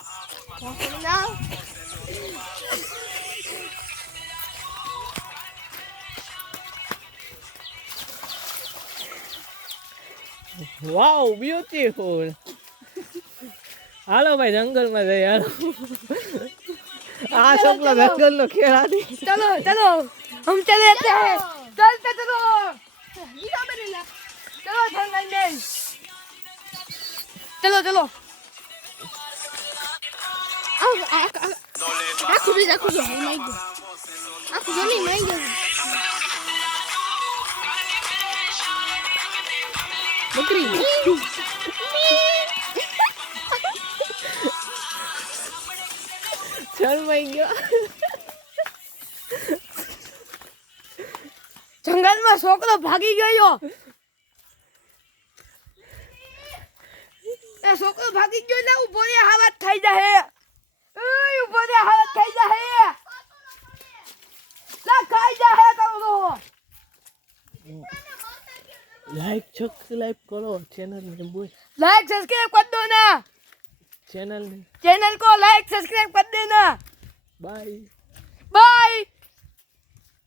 No. wow, beautiful. હાલો ભાઈ જંગલમાં જઈ હાલો આ સપના જંગલ નો ખેલ આની ચલો ચલો હમ ચલે જતે હે ચલતે ચલો ચલો ચલો ચલો ચલો Aku bisa aku bisa main itu. Aku jadi main itu. Bukri. શરમાઈ ગયો જંગલમાં છોકરો ભાગી ગયો છોકરો ભાગી ગયો ને ઊભો રે હાવત થઈ જાહે લાઈક સબસ્ક્રાઇબ કરો ચેનલ ને બોલ લાઈક સબસ્ક્રાઇબ કર દો ના. ચેનલ ચેનલ કો લાઈક સબસ્ક્રાઇબ કર દેના બાય